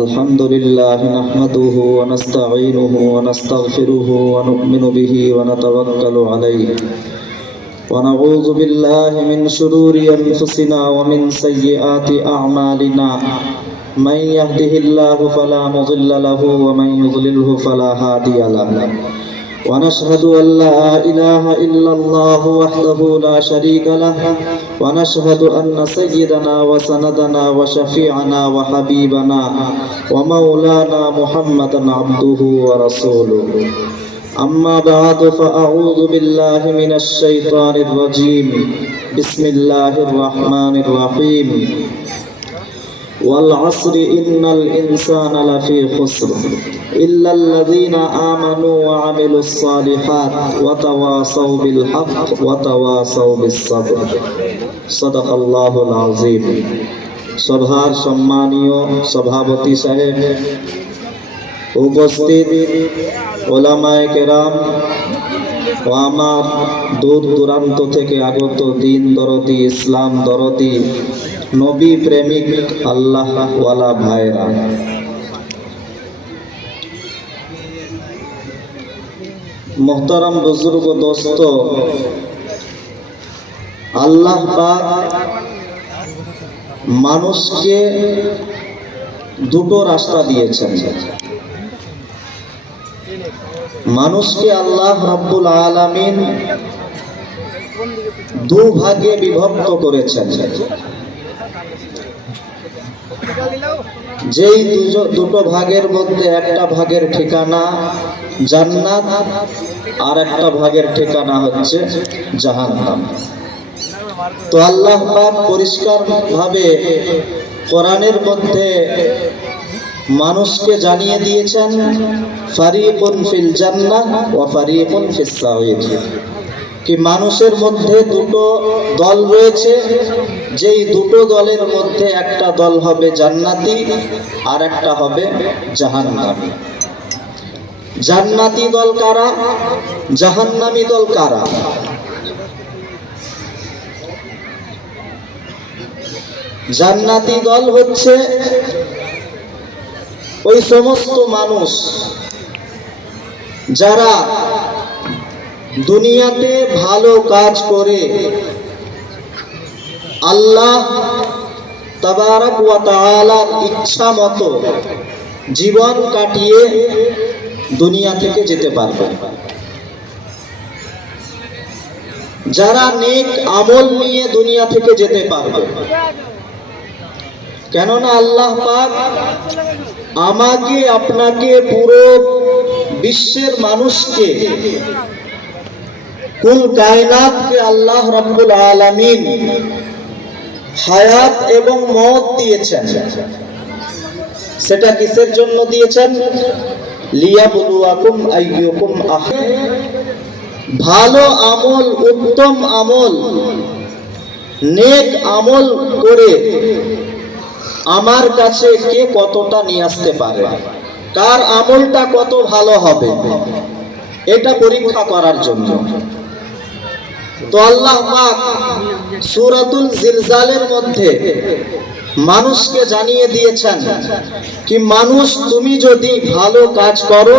الحمد لله نحمده ونستعينه ونستغفره ونؤمن به ونتوكل عليه ونعوذ بالله من شرور أنفسنا ومن سيئات أعمالنا من يهده الله فلا مضل له ومن يضلله فلا هادي له ونشهد أن لا إله إلا الله وحده لا شريك له ونشهد أن سيدنا وسندنا وشفيعنا وحبيبنا ومولانا محمدا عبده ورسوله أما بعد فأعوذ بالله من الشيطان الرجيم بسم الله الرحمن الرحيم والعصر إن الإنسان لفي خسر إلا الذين آمنوا وعملوا الصالحات وتواصوا بالحق وتواصوا بالصبر صدق الله العظيم সভার সম্মানীয় সভাপতি সাহেব, উপস্থিত ওলামায়ে কেরাম ও আমার দূর দূরান্ত থেকে আগত দিন দরদি, ইসলাম দরদি, নবী প্রেমিক আল্লাহ ওয়ালা ভাইরা, মোহতারাম বুজুর্গ দোস্ত, আল্লাহ পাক মানুষকে দুটো রাস্তা দিয়েছেন। মানুষকে আল্লাহ রাব্বুল আলামিন দুভাগে বিভক্ত করেছেন। যেই দুটো ভাগের মধ্যে একটা ভাগের ঠিকানা জান্নাত আর একটা ভাগের ঠিকানা হচ্ছে জাহান্নাম। তো আল্লাহ পাক পরিষ্কার ভাবে কোরআনের মধ্যে মানুষকে জানিয়ে দিয়েছেন ফারিকুন ফিল জান্নাহ ওয়া ফারিকুন ফিস সাঈর, কি মানুষের মধ্যে দুটো দল রয়েছে। যেই দুটো দলের মধ্যে একটা দল হবে জান্নাতি আর একটা হবে জাহান্নামী। জান্নাতি দল কারা, জাহান্নামী দল কারা? জান্নাতি দল হচ্ছে ওই সমস্ত মানুষ যারা দুনিয়াতে ভালো কাজ করে আল্লাহ তাবারাক ওয়া তাআলার ইচ্ছা মতো জীবন কাটিয়ে দুনিয়া থেকে যেতে পারবে। যারা নেক আমল নিয়ে দুনিয়া থেকে যেতে পারবে। কেননা আল্লাহ পাক আমাকে আপনাকে পুরো বিশ্বের মানুষকে, কুল কায়নাতকে আল্লাহ রাব্বুল আলামিন হায়াত এবং মওত দিয়েছেন। সেটা কিসের জন্য দিয়েছেন? লিয়াবলুয়াকুম আইয়ুকুম ভালো আমল, উত্তম আমল, নেক আমল করে আমার কাছে কে কতটা নিয়ে আসতে পারে, কার আমলটা কত ভালো হবে, এটা পরীক্ষা করার জন্য। তো আল্লাহ পাক সূরাতুল জিলজালের মধ্যে মানুষকে জানিয়ে দিয়েছেন কি মানুষ, তুমি যদি ভালো কাজ করো,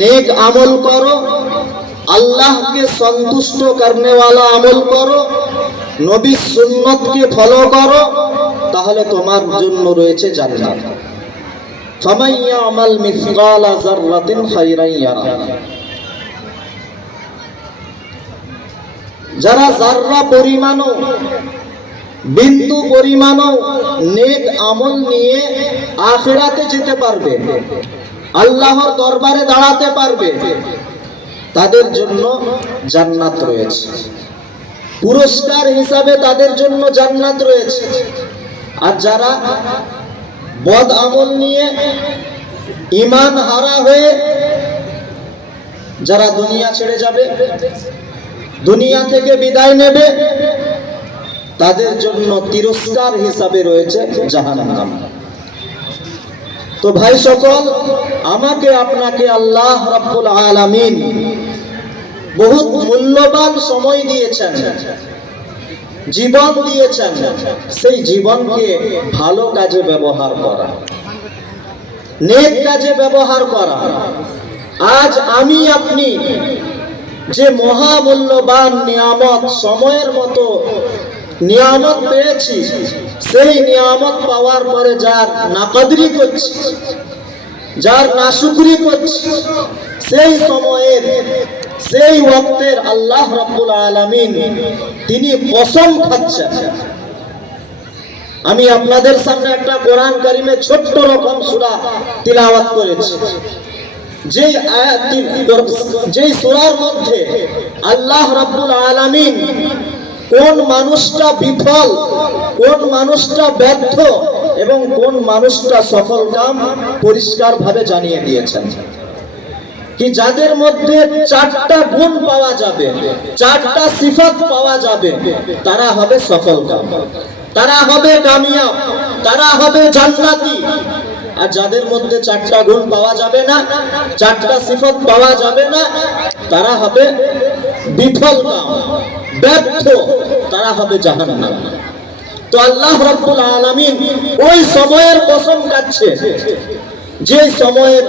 নেক আমল করো, আল্লাহকে সন্তুষ্ট করনে ওয়ালা আমল করো, নবীর সুন্নতকে ফলো করো, তাহলে তোমার জন্য রয়েছে জান্নাত। ফামান ইয়ামাল মিসকালা যাররাতিন খায়রান ইয়ারা, যারা যাররা পরিমাণও, বিন্দু পরিমাণও নেক আমল নিয়ে আখিরাতে যেতে পারবে, আল্লাহর দরবারে দাঁড়াতে পারবে, তাদের জন্য জান্নাত রয়েছে। পুরস্কার হিসাবে তাদের জন্য জান্নাত রয়েছে। আর যারা বদ আমল নিয়ে ঈমান হারা হয়ে যারা দুনিয়া ছেড়ে যাবে, দুনিয়া থেকে বিদায় নেবে, তাদের জন্য তিরস্কার হিসাবে রয়েছে জাহান্নাম। তো ভাই সকল, আমাকে আপনাকে আল্লাহ রাব্বুল আলামিন বহুত মূল্যবান সময় দিয়েছেন। জীবন দিয়েছেন, সেই জীবনকে ভালো কাজে ব্যবহার করা, নেক কাজে ব্যবহার করা। আজ আমি আপনি যে মহামূল্যবান নিয়ামত, সময়ের মতো নিয়ামত পেয়েছি, সেই নিয়ামত পাওয়ার পরে যার নাকদরি করছি, যার নাশুকরি করছি, সেই সময়ের সেই ওয়াক্তের আল্লাহ রাব্বুল আলামিন তিনি কসম খাচ্ছেন। আমি আপনাদের সামনে একটা কোরআন কারিমে ছোট্ট রকম সূরা তিলাওয়াত করেছি, যেই সূরার মধ্যে আল্লাহ রাব্বুল আলামিন কোন মানুষটা বিফল, কোন মানুষটা ব্যর্থ এবং কোন মানুষটা সফল কাম পরিষ্কার ভাবে জানিয়ে দিয়েছেন। কি যাদের মধ্যে চারটা গুণ পাওয়া যাবে, চারটা সিফাত পাওয়া যাবে, তারা হবে সফল কাম, তারা হবে কামিয়াব, তারা হবে জান্নাতি। আর যাদের মধ্যে চারটা গুণ পাওয়া যাবে না, চারটা সিফাত পাওয়া যাবে না, তারা হবে বিফল কাম, ব্যর্থ, তারা হবে জাহান্নাম। তো আল্লাহ রাব্বুল আলামিন ওই সময়ের কসম খাচ্ছে যে সময়ের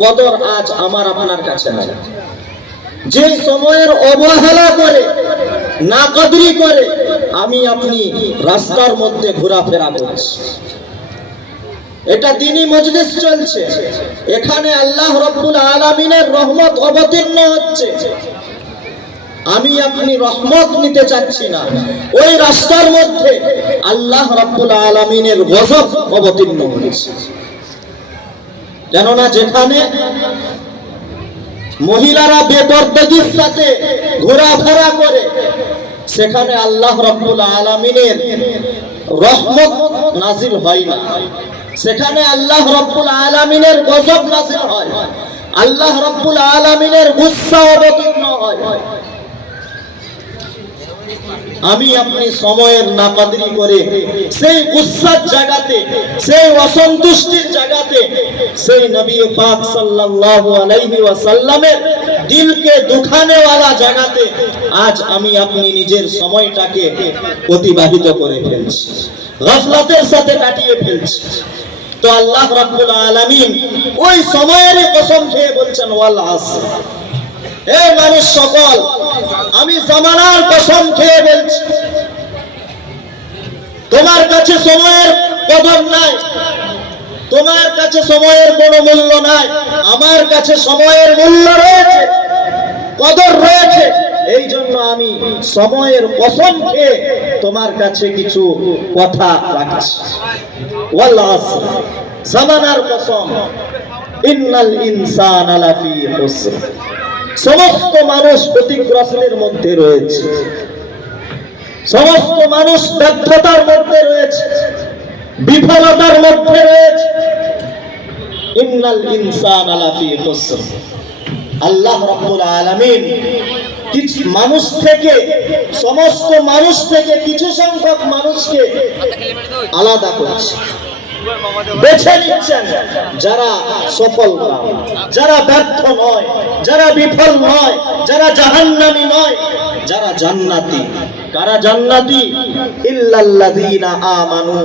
কদর আজ আমার আপনার কাছে নাই, যে সময়ের অবহেলা করে, নাকদরি করে আমি আপনি রাস্তার মধ্যে ঘোরাফেরা করছি। এটা দ্বীনি মজলিস চলছে, এখানে আল্লাহ রাব্বুল আলামিনের রহমত অবতীর্ণ হচ্ছে, আমি আপনি রহমত নিতে চাচ্ছি না, ওই রাস্তার মধ্যে আল্লাহ রাব্বুল আলামিনের গজব অবতীর্ণ হয়েছে। কেননা যেখানে মহিলারা বেপরদাগির সাথে ঘোরাফেরা করে, সেখানে আল্লাহ রাব্বুল আলামিনের রহমত নাজিল হয় না, সেখানে আল্লাহ রাব্বুল আলামিনের গজব নাজিল হয়, আল্লাহ রাব্বুল আলামিনের গুসা অবতীর্ণ হয়। আমি আপনি সময়ের নাকদরি করে সেই গুসার জায়গাতে, সেই অসন্তুষ্টির জায়গাতে, সেই নবী পাক সাল্লাল্লাহু আলাইহি ওয়াসাল্লামের দিলকে দুখানে ওয়ালা জায়গাতে আজ আমি আপনি নিজের সময়টাকে অতিবাহিত করে ফেলছি, গাফলাতের সাথে কাটিয়ে ফেলছি। তো আল্লাহ রাব্বুল আলামিন ওই সময়ের কসম খেয়ে বলছেন ওয়াল আসর, হে মানুষ সকল, আমি জামানার কসম খেয়ে বলছি, তোমার কাছে সময়ের কদর নাই, তোমার কাছে সময়ের কোনো মূল্য নাই, আমার কাছে সময়ের মূল্য রয়েছে, কদর রয়েছে। এই জন্য আমি সময়ের কসম খেয়ে তোমার কাছে কিছু কথা রাখছি। ওয়াল আসর, জামানার কসম, ইন্নাল ইনসানা লাফি খুসর, সমস্ত মানুষ ক্ষতিগ্রস্তের মধ্যে রয়েছে, সমস্ত মানুষ ব্যর্থতার মধ্যে রয়েছে, বিফলতার মধ্যে রয়েছে। ইন্নাল ইনসানা লাফি খুসর, আল্লাহ রাব্বুল আলামিন কিছু মানুষ থেকে, সমস্ত মানুষ থেকে কিছু সংখ্যক মানুষকে আলাদা করছে, বেছে নিচ্ছেন, যারা সফল কাম, যারা ব্যর্থ নয়, যারা বিফল নয়, যারা জাহান্নামী নয়, যারা জান্নাতি। কারা জান্নাতি? ইল্লাল্লাযীনা আমানু,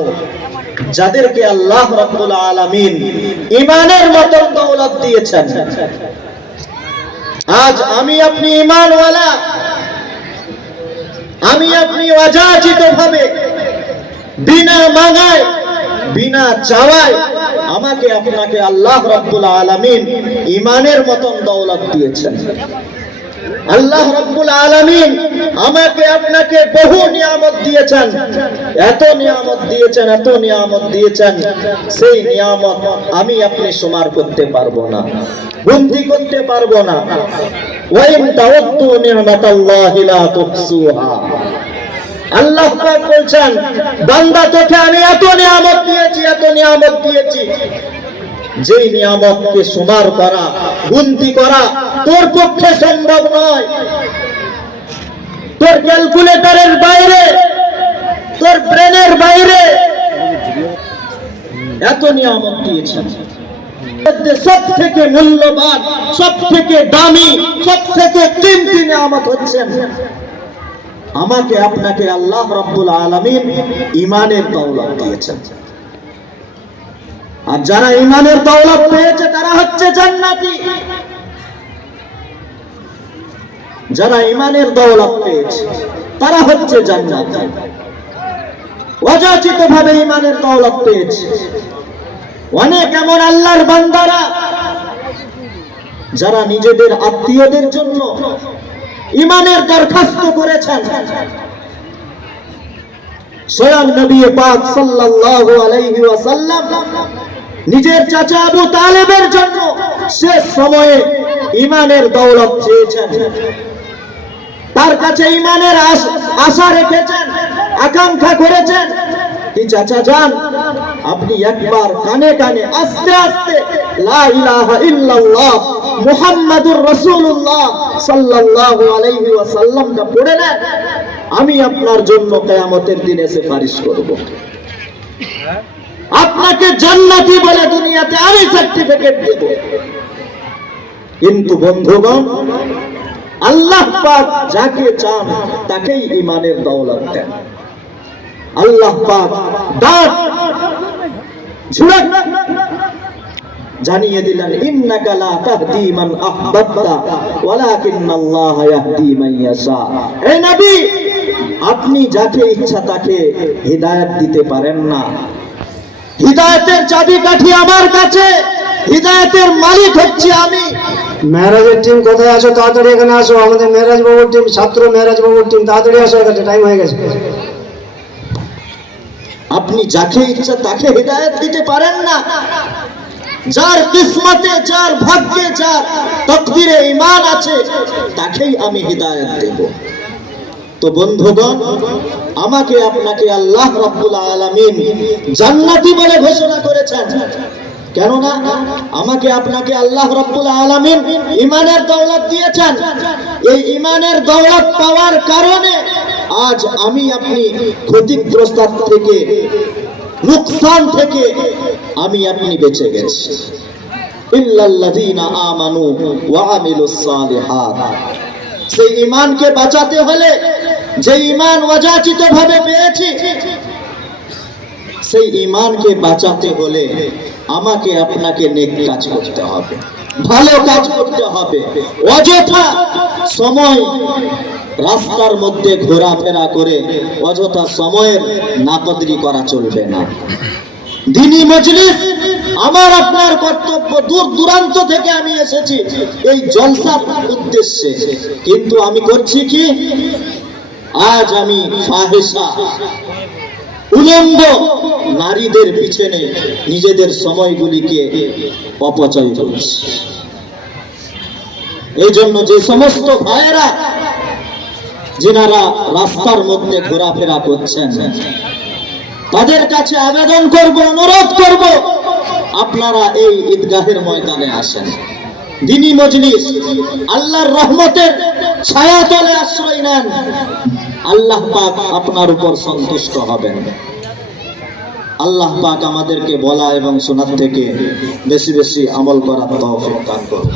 যাদেরকে আল্লাহ রাব্বুল আলামিন ঈমানের মতন দৌলত দিয়েছেন। আজ আমি আপনি ঈমানওয়ালা, আমি আপনি অযাচিত ভাবে, বিনা মাঙ্গায়, বিনা চাওয়ায় আমাকে আপনাকে আল্লাহ রাব্বুল আলামিন ঈমানের মতন দৌলত দিয়েছেন। আল্লাহ রাব্বুল আলামিন আমাকে আপনাকে বহু নিয়ামত দিয়েছেন, এত নিয়ামত দিয়েছেন, এত নিয়ামত দিয়েছেন, সেই নিয়ামত আমি আপনি শুমার করতে পারবো না, গণতি করতে পারবো না। ওয়া ইন তাওয়াদ্দু নি'মাতাল্লাহি লা তুহসুহা, আল্লাহ পাক বলছেন, বান্দা তোকে আমি এত নিয়ামত দিয়েছি, এত নিয়ামত দিয়েছি, যেই নিয়ামতকে শুমার করা, গণতি করা তোর পক্ষে সম্ভব নয়, তোর ক্যালকুলেটরের বাইরে, তোর ব্রেনের বাইরে এত নিয়ামত দিয়েছেন। সব থেকে মূল্যবান, সব থেকে দামি, সব থেকে কিমতি নিয়ামত হচ্ছেন আমাকে আপনাকে আল্লাহ রাব্বুল আলামিন ঈমানের দৌলত দিয়েছেন। আর যারা ঈমানের দৌলত পেয়েছে তারা হচ্ছে জান্নাতি। যারা ঈমানের দৌলত পেয়েছে তারা হচ্ছে জান্নাতি। অযাচিত ভাবে ঈমানের দৌলত পেয়েছে। অনেক এমন আল্লাহর বান্দারা যারা নিজেদের আত্মীয়দের জন্য ঈমানের দরখাস্ত করেছেন, স্বয়ং নবী পাক সাল্লাল্লাহু আলাইহি ওয়াসাল্লাম নিজের চাচা আবু তালেবের জন্য শেষ সময়ে ঈমানের দৌলত চেয়েছেন। তার কাছে ঈমানের আশা রেখেছেন, আকাঙ্ক্ষা করেছেন কি চাচা যান আপনি একবার কানে কানে আস্তে আস্তে লা ইলাহা ইল্লাল্লাহ মুহাম্মাদুর রাসূলুল্লাহ সাল্লাল্লাহু আলাইহি ওয়াসাল্লামটা পড়ে নেন, আমি আপনার জন্য কিয়ামতের দিনে সুপারিশ করব। আপনাকে জান্নাতি বলে দুনিয়াতে আমি সার্টিফিকেট দেব। কিন্তু বন্ধুগণ, আল্লাহ পাক যাকে চান তাকেই ঈমানের দৌলত দেন। আল্লাহ পাক ডাক ঝুড়ক জানিয়ে দিলেন, ইন্নাকা লা তাহদি মান আহবাবতা ওয়ালাকিন্নাল্লাহা ইয়াহদি মান ইয়াশা। হে নবী, আপনি যাকে ইচ্ছা তাকে হিদায়াত দিতে পারেন না। হিদায়াতের চাবিকাঠি আমার কাছে, হিদায়াতের মালিক হচ্ছে আমি। মেরাজের টিম কোথায় আছো? তাড়াতাড়ি এখানে আসো। আমাদের মেরাজ বাবুর টিম, ছাত্র মেরাজ বাবুর টিম, তাড়াতাড়ি আসো, এখানে টাইম হয়ে গেছে। আপনি যাকে ইচ্ছা তাকে হিদায়াত দিতে পারেন না। যার কিসমতে, যার ভাগ্যে, যার তকদিরে ঈমান আছে তাকেই আমি হিদায়াত দেব। তো বন্ধুগণ, আমাকে আপনাকে আল্লাহ রাব্বুল আলামিন জান্নাতি বলে ঘোষণা করেছেন। কেননা আমাকে আপনাকে আল্লাহ রাব্বুল আলামিন ঈমানের দৌলত দিয়েছেন। এই ঈমানের দৌলত পাওয়ার কারণে আজ আমি আপনি ক্ষতিগ্রস্ত থেকে, নুকসান থেকে আমি আপনি বেঁচে গেছি। ইল্লাল্লাযীনা আমানু ওয়া আমিলুস সালিহাত। সেই ঈমানকে বাঁচাতে হলে, যে ঈমান অযাচিত ভাবে পেয়েছি, সেই ঈমানকে বাঁচাতে হলে আমাকে আপনাকে নেক কাজ করতে হবে, ভালো কাজ করতে হবে। অযথা সময় রাস্তার মধ্যে ঘোরাফেরা করে অযথা সময়ের নাকদরি করা চলবে না। দ্বীনি মজলিস আমার আপনার কর্তব্য। দূর দূরান্ত থেকে আমি এসেছি এই জলসার উদ্দেশ্যে, কিন্তু আমি করছি কি? আজ আমি ফাহিশা, উলঙ্গ নারীদের পিছনে নিজেদের সময়গুলিকে অপচয় করছি। এই জন্য যে সমস্ত ভাইয়েরা যিনারা রাস্তার মধ্যে ঘোরাফেরা করছেন, তাদের কাছে আবেদন করব, অনুরোধ করব, আপনারা এই ঈদগাহের ময়দানে আসেন। দ্বীনি মজলিস আল্লাহর রহমতের ছায়াতলে আশ্রয় নেন। আল্লাহ পাক আপনার উপর সন্তুষ্ট হবেন। আল্লাহ পাক আমাদেরকে বলা এবং শোনার থেকে বেশি বেশি আমল করার তৌফিক দান করুন।